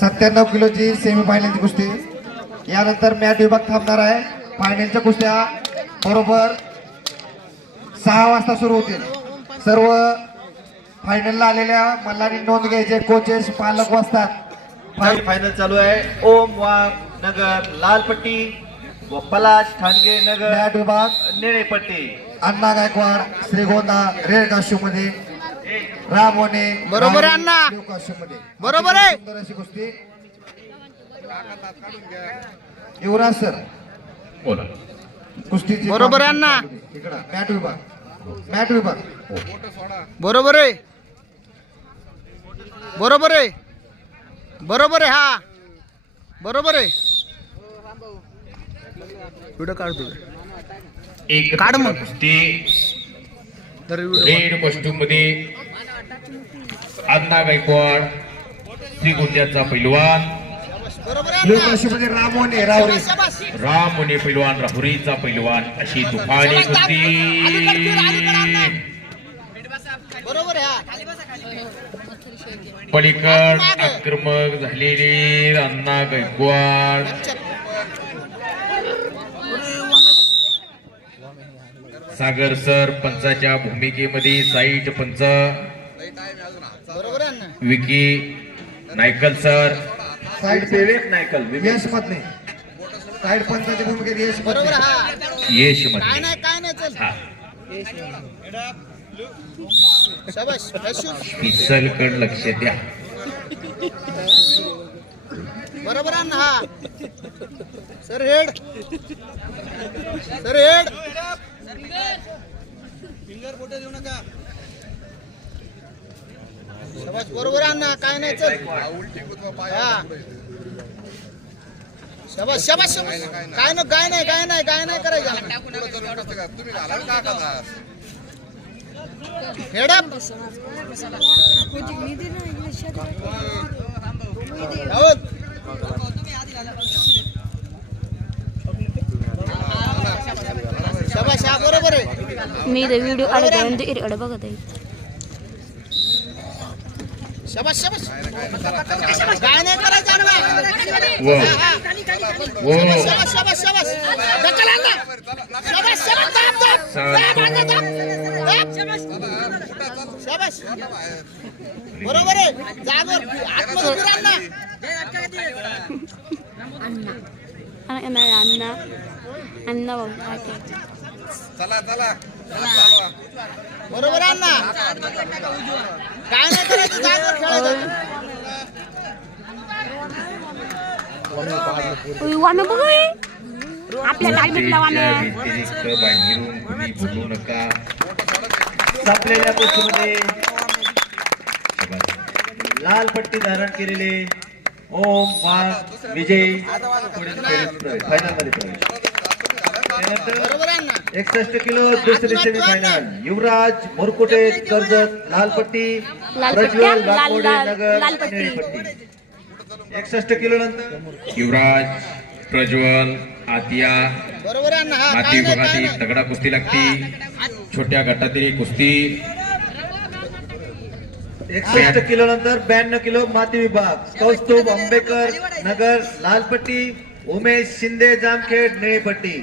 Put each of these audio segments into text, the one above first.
सत्त्याण्णव किलोची सेमी फायनलची कुस्ती. यानंतर मॅट विभाग थांबणार आहे. फायनलच्या कुस्त्या बरोबर सहा वाजता सुरू होतील. सर्व फायनलला आलेल्या मल्लांनी नोंद घ्यायचे. कोचेस पालक वाजतात. फाय- फायनल चालू आहे. ओम वाघ नगर लालपट्टी व पलाश ठाणगे नगर मॅट विभाग. निळेपट्टी अण्णा गायकवाड श्रीगोंदा रेड काश्यू मध्ये रामोने बरोबर आहे, अण्णा. बरोबर आहे. सुंदर अशी कुस्ती. युवराज सर. बोला. कुस्तीची बरोबर आहे, अण्णा. इकडं मॅट विभाग. मॅट विभाग. बरोबर आहे. बरोबर आहे. बरोबर आहे हा. बरोबर आहे. व्हिडिओ काढतो एक काढ मग. कुस्ती. रेड कॉस्ट्यूममध्ये अण्णा गायकवाड श्रीगोंद्याचा पैलवान. रामोने रावरे शाबास. राम मुने पैलवान राहुरीचा पैलवान अशी तुफानी अलीकडे कुस्ती. फिर, अलीकडे अण्णा. बरोबर आहे. हा पलीकड आक्रमक झालेले अण्णा गायकवाड. सागर सर पंचाच्या भूमिकेमध्ये साईट पंच. विकी नायकल सर. साईड विवेक नायकल यश मधले साईड पंचाच्या भूमिकेत यश बरोबर हा. यश काय मध्ये नाही काय नाही चल. हा. शाबास लक्ष द्या. बरोबर आहे ना हा. Sir head. Sir head. शाबास बरोबर आहे ना काय नाही चल हा. शाबास शाबास शाबास. काय नाही काय नाही काय नाही काय नाही करायचं. हेड शाबास हा बरोबर आहे. मी इथे व्हिडिओ आणि ते इकडे बघत आहे शाबास शाबास काय नाही करायचं अण्णा. व हा, हा. व शाबास शाबास शाबास ढकल अण्णा. शाबास शाबास दाब, दाब. दाब, अण्णा, दाब. दाब. शाबास बरोबर आहे. फिर अण्णा. अण्णा अण्णा. भाऊ पाटील. बरोबर आहे अण्णा काय नाही करायचं खेळायचं बघ. आपल्या बाहेरून कुणी बोलू नका. संपलेल्या लाल पट्टी धारण केलेले ओम वाघ विजय फायनलमध्ये प्रवेश. त्यानंतर एकसष्ट किलो दुसरी सेमी फायनल युवराज मोरकुटे कर्जत लालपट्टी लाल प्रज्वल पट्ट्या, लाल- लाकोडे लाल- नगर. निळीपट्टी एकसष्ट किलो नंतर? युवराज प्रज्वल आतिया माती विभागातील तगडा कुस्ती लागती. छोट्या गटातील कुस्ती. एकसष्ट किलो नंतर ब्याण्णव किलो माती विभाग. कौस्तुभ आंबेकर नगर लालपट्टी उमेश शिंदे जामखेड निळीपट्टी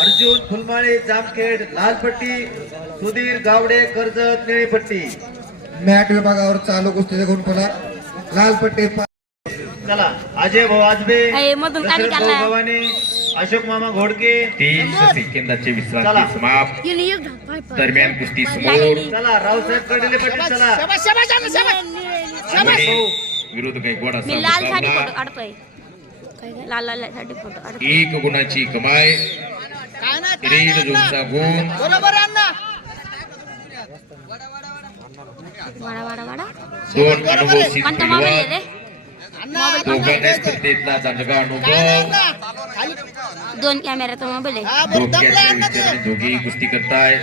अर्जुन फुलमाळे जामखेड लालपट्टी सुधीर गावडे कर्जत निळीपट्टी. मॅट विभागावर चालू कुस्तीचे गुणफला लाल पट्टी पा- चला अजय भाऊ आजबे. गव्हाणे अशोक मामा घोडके. तीस सेकंदाचे चला. विश्रांती समाप्त दरम्यान कुस्ती समोर. चला रावसाहेब कडले पट्टी चला. शाबास शाबास अण्णा शाबास. शाबास. विरोध गायकवाड असा मी लाल साठी फोटो काढतोय. लाल लाल साठी फोटो एक गुणाची कमाई. काय नाही काय रेड नाही झोनचा अण्णा. गुण बरोबर आहे अण्णा. वाडा वाडा वाडा. दोन दोघांना स्पर्धेतला अनुभव. दोन कॅमेराचा मोबाईल आहे. हा विचाराने दोघेही कुस्ती करताय.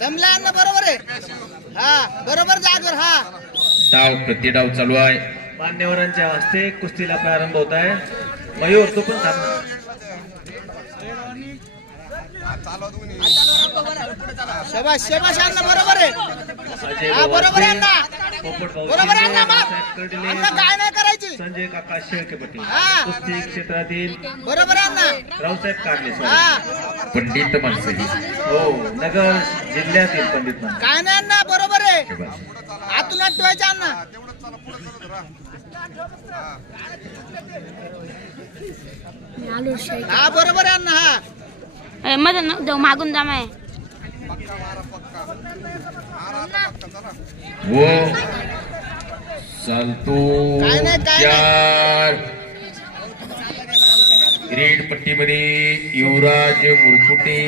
दमला अण्णा बरोबर आहे. हा बरोबर जागर हा. डाव प्रतिडाव चालू आहे. मान्यवरांच्या हस्ते कुस्तीला प्रारंभ होत आहे. मयूर तू पण थांब. अण्णा बरोबर आहे. हा बरोबर आहे अण्णा. बरोबर आहे अण्णा अण्णा काय नाही करायची. संजय काका. कुस्ती क्षेत्रातील बरोबर आहे अण्णा. रावसाहेब काढले पंडित माणसं ही नगर जिल्ह्यातील पंडित मान काय नाही अण्णा बरोबर आहे. आतून ठेवायचं अण्णा. हा बरोबर आहे अण्णा हा. मध्ये न जाऊ मागून जा माय. वो चालतो काय नाही, काय चार ग्रेड पट्टीमध्ये युवराज मुरकुटे.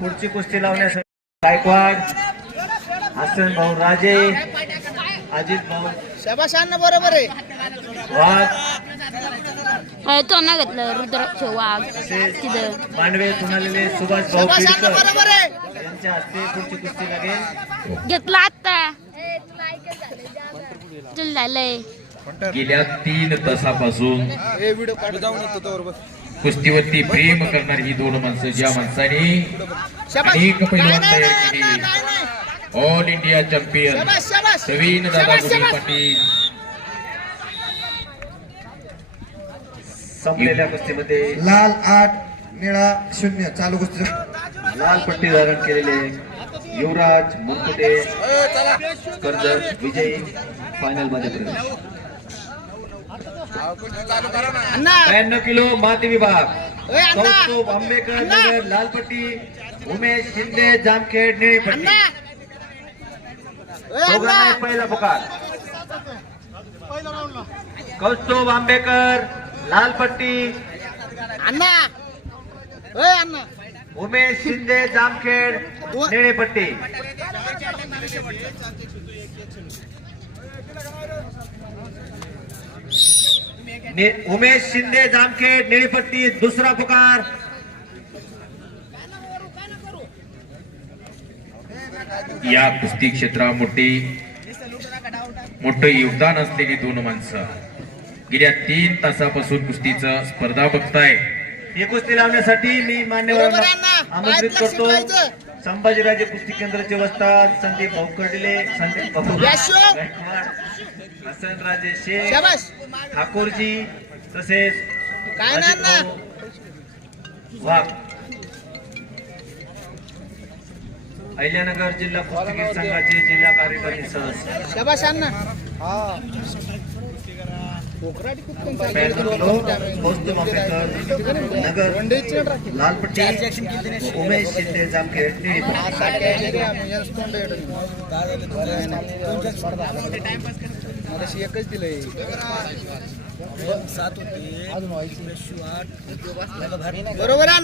पुढची कुस्ती लावण्यासाठी गायकवाड हसन भाऊ राजे अजित भाऊ. शबाश अण्णा बरोबर आहे. वाघ तो ना घेतलं रुद्राक्ष वाघ. आलेले सुभाष भाऊ यांच्या हस्ते पुढची कुस्ती लागेल. घेतला आता चल झालंय. गेल्या तीन तासापासून कुस्तीवरती प्रेम करणारी ही दोन माणसं ज्या माणसाने अनेक पैलवान तयार केले. ऑल इंडिया चॅम्पियन प्रवीण दादा. पाटील. संपलेल्या कुस्तीमध्ये लाल आठ निळा शून्य. चालू कुस्ती. लाल पट्टी धारण केलेले युवराज मुरकुटे कर्जत विजयी फायनलमध्ये ब्याण्णव किलो माती विभाग. ओय अण्णा! कौस्तुभ आंबेकर. नगर लालपट्टी उमेश शिंदे जामखेड निळीपट्टी दोघांना पहिला पुकार. कौस्तुभ आंबेकर लालपट्टी अण्णा. ओय अण्णा. उमेश शिंदे जामखेड निळीपट्टी नि- उमेश शिंदे जामखेड निळीपट्टी दुसरा पुकार. या कुस्ती क्षेत्रात मोठी मोठं योगदान असलेली दोन माणसं. गेल्या तीन तासापासून कुस्तीचं स्पर्धा बघताय. ही कुस्ती लावण्यासाठी मी मान्यवरांना. आमंत्रित करतो. संभाजीराजे कुस्ती केंद्राचे वस्ताद संदीप भाऊकर्डिले संदीप हसनराजे शेख ठाकूरजी तसेच वाघ. अहिल्यानगर जिल्हा कुस्तीगीर संघाचे जिल्हा कार्यकारी सदस्य शबाश अण्णा कोकराटी कुठून ब्याण्णव किलो कौस्तुभ आंबेडकर नगर लालपट्टी व उमेश शिंदे जामखेड निळीपट्टी एकच दिलंय बरोबर आहे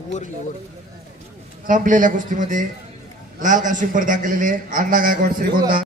वर संपलेल्या कुस्तीमध्ये लाल काशिम परिधान केलेले अण्णा गायकवाड श्रीगोंदा.